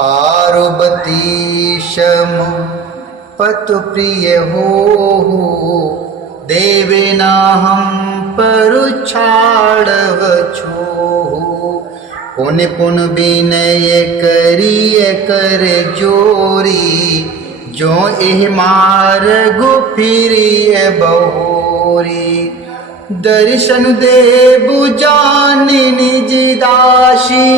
पार्वती सम पतु प्रिय हो, देवे ना हम पर छाड़व छो। पुन पुन विनय करिय कर जोरी, जो एह मार्ग फिरिय बहोरी। दर्शन देबु जानि निज दासी,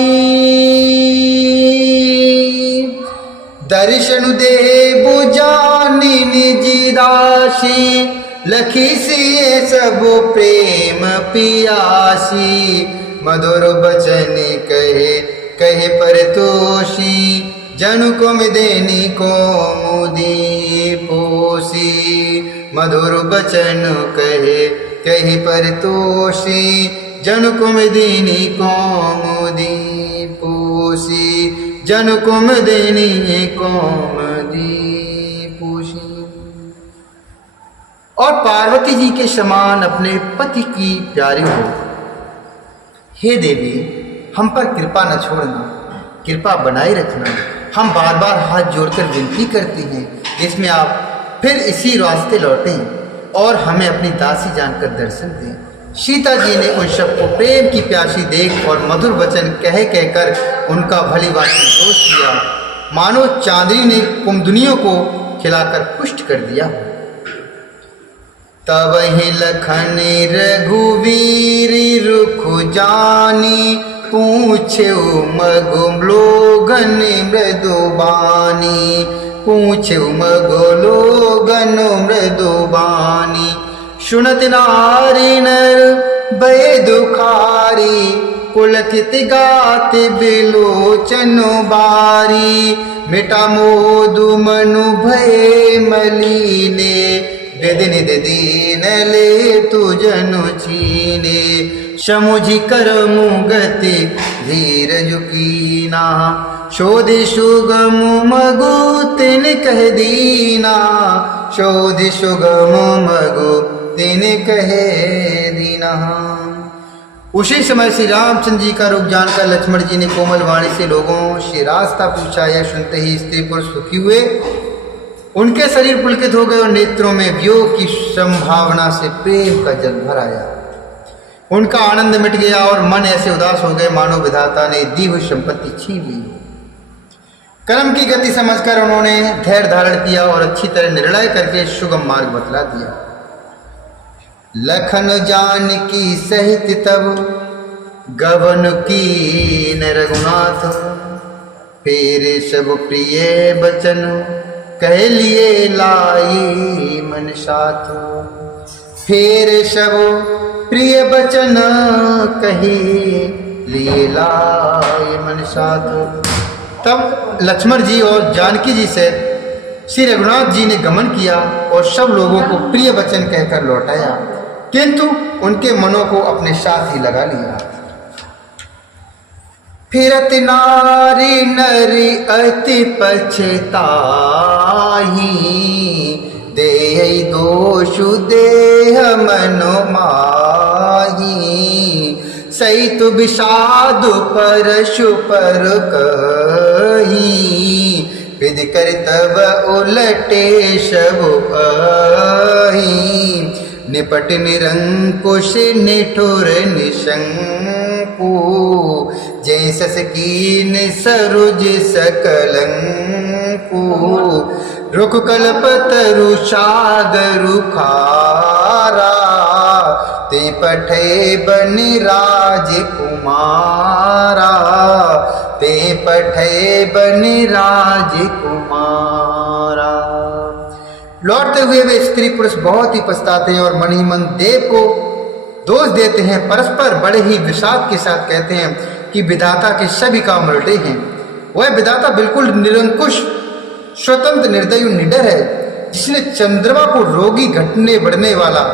दर्शन देबु जानि निज दासी। लखी सिए सब प्रेम पियासी, मधुर बचन कहे कहे परतोषी। जनु कुम देनी को मुदी पोसी, मधुर बचन कहे कहे परतोषी। जनु कुम देनी को मुदी पोसी, जनु कुम देनी को मुदी पोसी। और पार्वती जी के समान अपने पति की प्यारी हो। हे देवी, हम पर कृपा न छोड़ना, कृपा बनाए रखना। हम बार बार हाथ जोड़कर विनती करती हैं, जिसमें आप फिर इसी रास्ते लौटें और हमें अपनी दासी जानकर दर्शन दें। सीता जी ने उन सबको प्रेम की प्यासी देख और मधुर वचन कह कहकर उनका भली बात संतोष किया, मानो चांदनी ने कुमदुनियों को खिलाकर पुष्ट कर दिया। तब ही लखन रघुवीर रुख जानी, पूछे मगु लोगन मृदुबानी। पूछे मगु लोगन मृदुबानी, सुनत नारी नर भय दुखारी। पुलकित गात बिलोचन बारी, मिटा मोदु मनु भय मलीने। वेदनिद दीन ले तु जनु चीने, समुझि कर मुगति धीरज कीना। शोधि सुगम मगु तिन कह दीना, शोधि सुगम मगु तिन कह दीना। उसी समय श्री रामचंद्र जी का रूप जानकर लक्ष्मण जी ने कोमल वाणी से लोगों से रास्ता पूछा। यह सुनते ही स्त्री पुरुष सुखी हुए, उनके शरीर पुलकित हो गए और नेत्रों में वियोग की संभावना से प्रेम का जल भर आया। उनका आनंद मिट गया और मन ऐसे उदास हो गए मानो विधाता ने दी हुई संपत्ति छीन ली। कर्म की गति समझकर उन्होंने धैर्य धारण किया और अच्छी तरह निर्णय करके सुगम मार्ग बतला दिया। लखन जानकी सहित तब गवन की न रघुनाथ, फिर सब प्रिय बचन कह लिए लाई मन साथ। फिर सब प्रिय बचन कही लिए लाई मन साथ। तब लक्ष्मण जी और जानकी जी से श्री रघुनाथ जी ने गमन किया और सब लोगों को प्रिय वचन कहकर लौटाया, किंतु उनके मनों को अपने साथ ही लगा लिया। फिरत नारी नरी अति पछताही, देहि दोषु देह मनो माही। सहित विषाद परशु पर कही, विधि कर तब उलटे सब अही। निपट निरंकुश निठुर निशंकु, जैसस कीन सरुज सकलंकु। रुक कल्प तरु सागरु खारा, ते पठे बनि राजकुमारा। ते पठे बनि राजकुमारा। लौटते हुए वे स्त्री पुरुष बहुत ही पछताते हैं और मन ही मन देव को दोष देते हैं। परस्पर बड़े ही विषाद के साथ कहते हैं कि विधाता के सभी काम उल्टे हैं। वह विधाता बिल्कुल निरंकुश, स्वतंत्र, निर्दयी, निडर है, जिसने चंद्रमा को रोगी, घटने बढ़ने वाला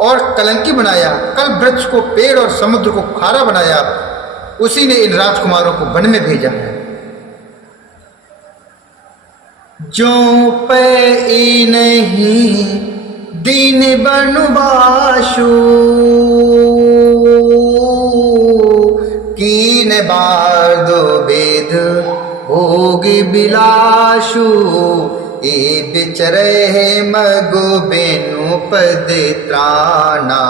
और कलंकी बनाया, कल वृक्ष को पेड़ और समुद्र को खारा बनाया, उसी ने इन राजकुमारों को वन में भेजा है। जो पे नहीं दीन बनवासु, कीन बार दो वेद भोग बिलासु ए बिचरे मगो बेनु पद त्राना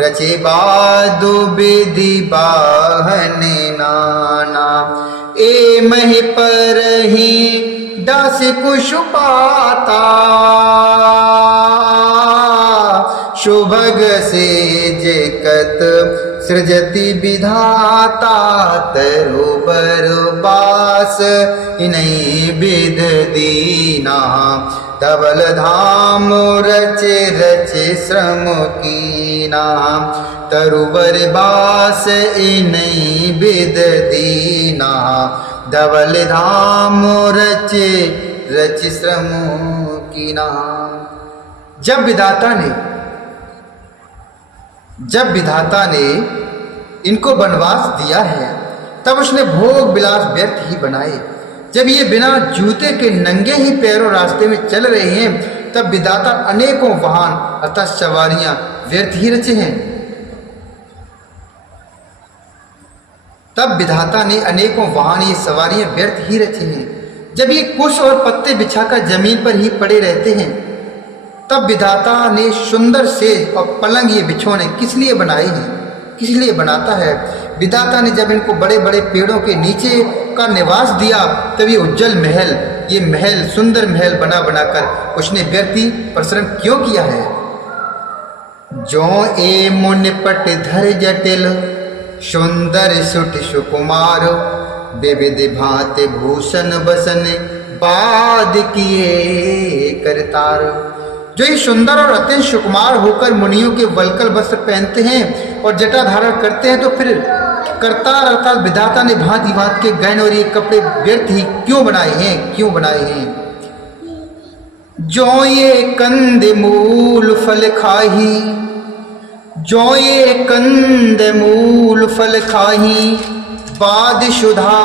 रचे बादो विधि बाहन नाना ए महि पर ही दास कुश पाता शुभग से जकत सृजति विधाता तरुबर बास इनई विद दीना धवल धाम रचे रचे श्रम कीना तरुबर बास इनई विद दीना धवल धाम रचे रचे श्रम कीना। जब विधाता ने इनको वनवास दिया है तब उसने भोग विलास व्यर्थ ही बनाए। जब ये बिना जूते के नंगे ही पैरों रास्ते में चल रहे हैं तब विधाता अनेकों वाहन अर्थात सवारियां व्यर्थ ही रचे हैं। तब विधाता ने अनेकों वाहन ये सवारियां व्यर्थ ही रचे हैं। जब ये कुश और पत्ते बिछाकर जमीन पर ही पड़े रहते हैं तब विधाता ने सुंदर सेज और पलंग ये बिछौने किस लिए बनाए हैं, किस लिए बनाता है। विधाता ने जब इनको बड़े बड़े पेड़ों के नीचे का निवास दिया तब ये उज्जवल महल, ये महल सुंदर महल बना बनाकर उसने व्यर्थी परिश्रम क्यों किया है। जो ए मुन पट धर जटिल सुंदर सुट सुकुमार विविध भांति भूषण बसन बाद किए करतार। जो ये सुंदर और अत्यंत सुकुमार होकर मुनियों के वल्कल वस्त्र पहनते हैं और जटा धारण करते हैं तो फिर करतार अर्थात विधाता ने भांति भांति के गहने और ये कपड़े व्यर्थ ही क्यों बनाए हैं। जो ये कंद मूल फल खाही, जो ये कंद मूल फल खाही बाद शुधा